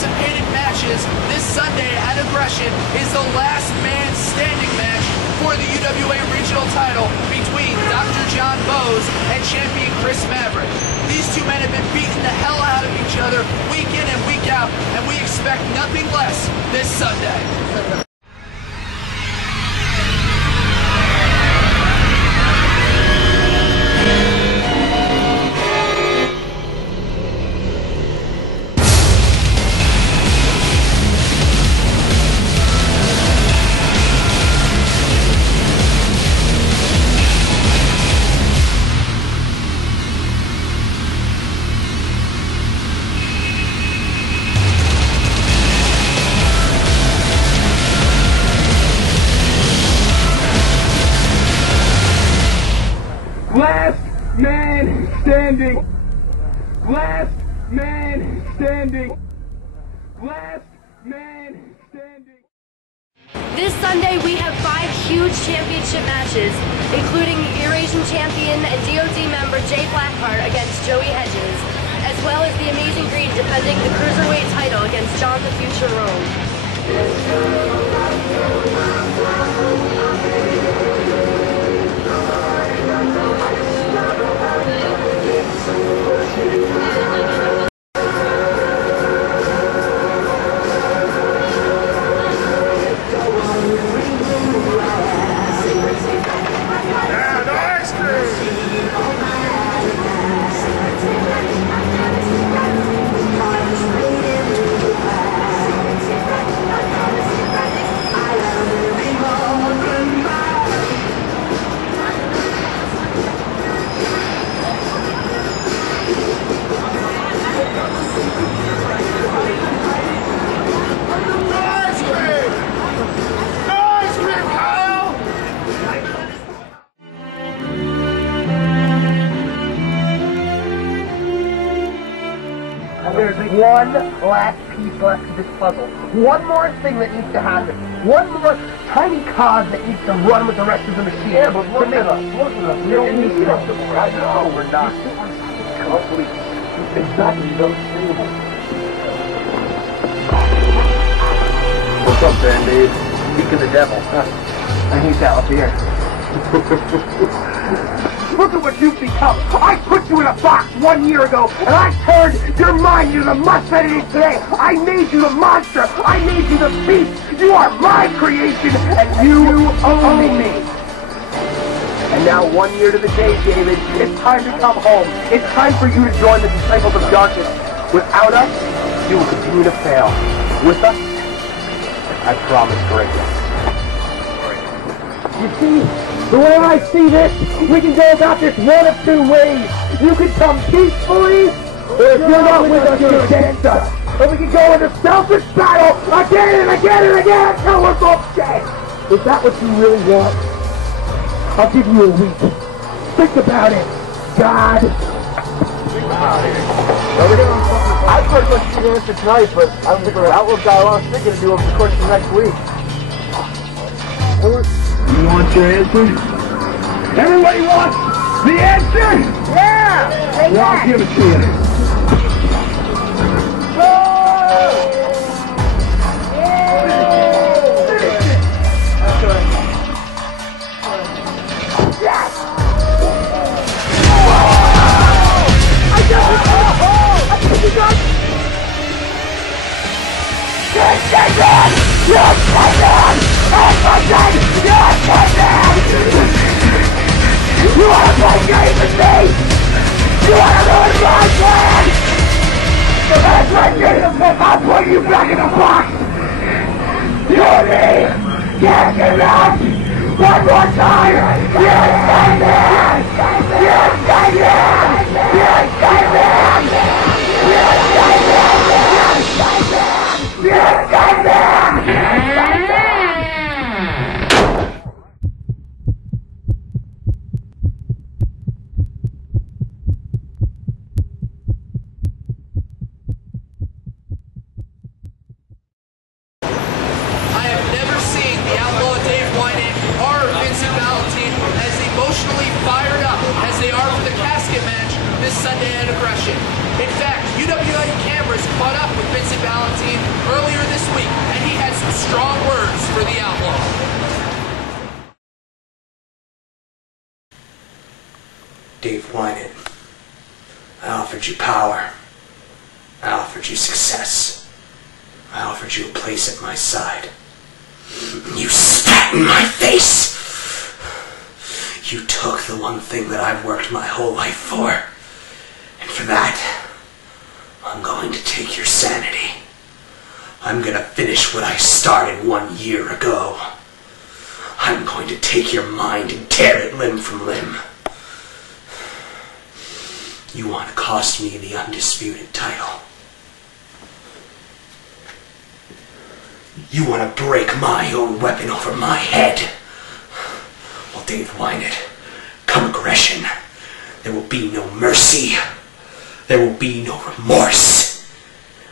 anticipated matches this Sunday at Aggression is the last man standing match for the UWA regional title between Dr. John Bowes and champion Chris Maverick. These two men have been beating the hell out of each other week in and week out, and we expect nothing less this Sunday. Last man standing. Last man standing. Last man standing. This Sunday we have 5 huge championship matches, including Eurasian champion and DOD member Jay Blackheart against Joey Hedges, as well as the Amazing Green defending the Cruiserweight title against John the Future Rome. There's one last piece left to this puzzle. One more thing that needs to happen. One more tiny cog that needs to run with the rest of the machine. Yeah, but look at us. Look at us. We don't need to. I know we're not. Complete. Exactly those things. What's up, Band-Aid? Speak of the devil. I hate that up here. Look at what you've become. I put you in a box 1 year ago, and I turned your mind into the mush that it is today. I made you the monster. I made you the beast. You are my creation, and you own me. And now 1 year to the day, David, it's time to come home. It's time for you to join the Disciples of Darkness. Without us, you will continue to fail. With us, I promise greatness. You see, the way I see this, we can go about this one of 2 ways. You can come peacefully, or if you're not with us, you're against us. Or we can go into selfish battle again and again and again until we're both dead. Is that what you really want? I'll give you a week. Think about it, God. I've heard what you're doing for tonight, but I don't think our Outlook got a lot of thinking to do over the course of the next week. You want your answer? Everybody wants the answer? Yeah! Well, I'll give it to you. Yes! I got it! I think you got it! Yes, man! Yes, man! Yes, man! You wanna play games with me? You wanna ruin my plan? That's right, Jacob! I'll put you back in the box! You and me can't get out! One more time! Yes, man! Yes, man! Yes, man! Yes, man! Yes, man! Sunday at Aggression. offered you power. I offered you success. I offered you a place at my side. You spat in my face! You took the one thing that I've worked my whole life for. And for that, I'm going to take your sanity. I'm going to finish what I started 1 year ago. I'm going to take your mind and tear it limb from limb. You want to cost me the undisputed title. You want to break my own weapon over my head. Well, Dave Wynett, come aggression. There will be no mercy. There will be no remorse.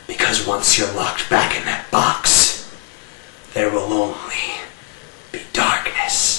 Because once you're locked back in that box, there will only be darkness.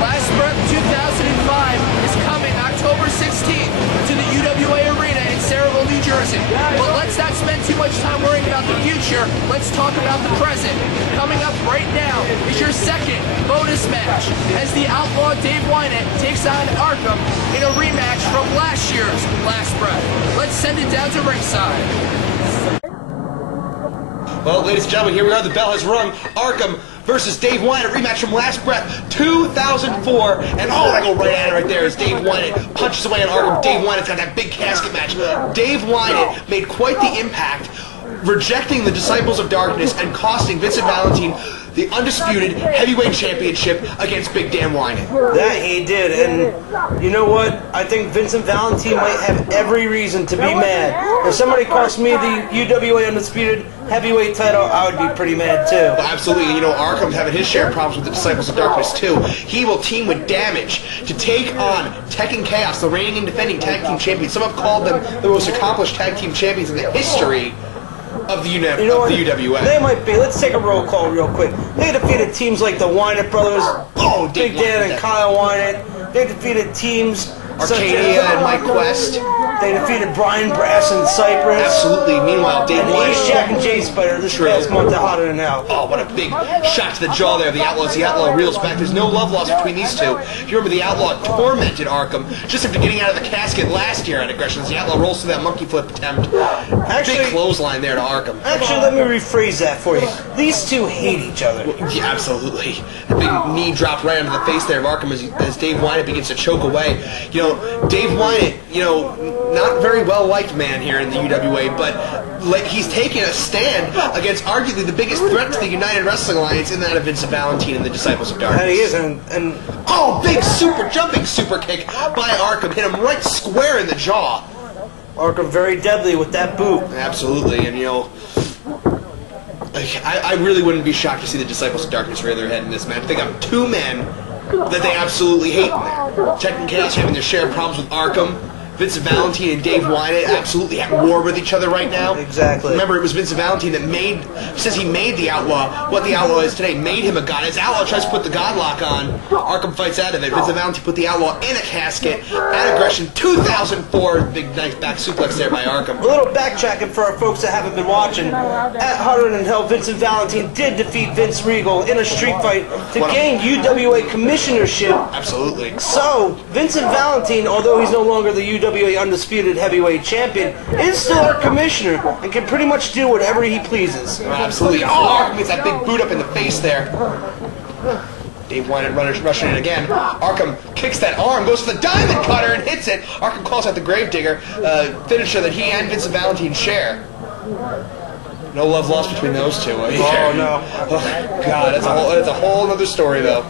Last Breath 2005 is coming October 16th to the UWA Arena in Saraville, New Jersey. But let's not spend too much time worrying about the future. Let's talk about the present. Coming up right now is your second bonus match as the Outlaw Dave Wynett takes on Arkham in a rematch from last year's Last Breath. Let's send it down to ringside. Well, ladies and gentlemen, here we are. The bell has rung. Arkham versus Dave Wynett, rematch from Last Breath 2004. And oh, I go right at it right there as Dave Wynett punches away on Arkham. Dave Wynett got that big casket match. Dave Wynett made quite the impact, rejecting the Disciples of Darkness and costing Vincent Valentine the undisputed heavyweight championship against Big Dan Wynett. That he did, and you know what? I think Vincent Valentine might have every reason to be mad. If somebody cost me the UWA undisputed heavyweight title, I would be pretty mad too. Well, absolutely. You know, Arkham's having his share of problems with the Disciples of Darkness too. He will team with Damage to take on Tekken Chaos, the reigning and defending tag team champions. Some have called them the most accomplished tag team champions in the history of the UWA. They might be. Let's take a roll call real quick. They defeated teams like the Wynett brothers, Big Dan and Kyle Wynett. They defeated teams Arcadia and Mike Quest. They defeated Brian Brass and Cypress. Absolutely. Meanwhile, Dave Wynett. Ace Jack and Jay Spider this past month at Hotter Than Hell. Oh, what a big shot to the jaw there of the Outlaws. The Outlaw reels back. There's no love lost between these two. If you remember, the Outlaw tormented Arkham just after getting out of the casket last year at Aggression. As the Outlaw rolls through that monkey flip attempt. Big clothesline there to Arkham. Actually, let me rephrase that for you. These two hate each other. Yeah, absolutely. The big knee dropped right into the face there of Arkham as Dave Wynett begins to choke away. You know, Dave Wynett, you know, not very well liked man here in the UWA, but he's taking a stand against arguably the biggest threat to the United Wrestling Alliance in that of Vincent Valentine and the Disciples of Darkness. And he is, and oh, big jumping super kick by Arkham, hit him right square in the jaw. Arkham very deadly with that boot. Absolutely, and you know, I really wouldn't be shocked to see the Disciples of Darkness rear their head in this match. They got two men that they absolutely hate in there. Tekken Chaos having their share of problems with Arkham. Vincent Valentine and Dave Wynett absolutely at war with each other right now. Exactly. Remember, it was Vincent Valentine that says he made the Outlaw what the Outlaw is today, made him a god. As Outlaw tries to put the godlock on, Arkham fights out of it. Vincent Valentine put the Outlaw in a casket at Aggression 2004. Big nice back suplex there by Arkham. A little backtracking for our folks that haven't been watching. At Hotter Than Hell, Vincent Valentine did defeat Vince Regal in a street fight to gain UWA commissionership. Absolutely. So, Vincent Valentine, although he's no longer the UWA undisputed heavyweight champion, is still our commissioner and can pretty much do whatever he pleases. Absolutely. Oh, Arkham gets that big boot up in the face there. Dave Wynett rushing in again. Arkham kicks that arm, goes for the diamond cutter and hits it. Arkham calls out the Gravedigger, finisher that he and Vincent Valentine share. No love lost between those two. Oh, no. Oh, God, that's a whole other story, though.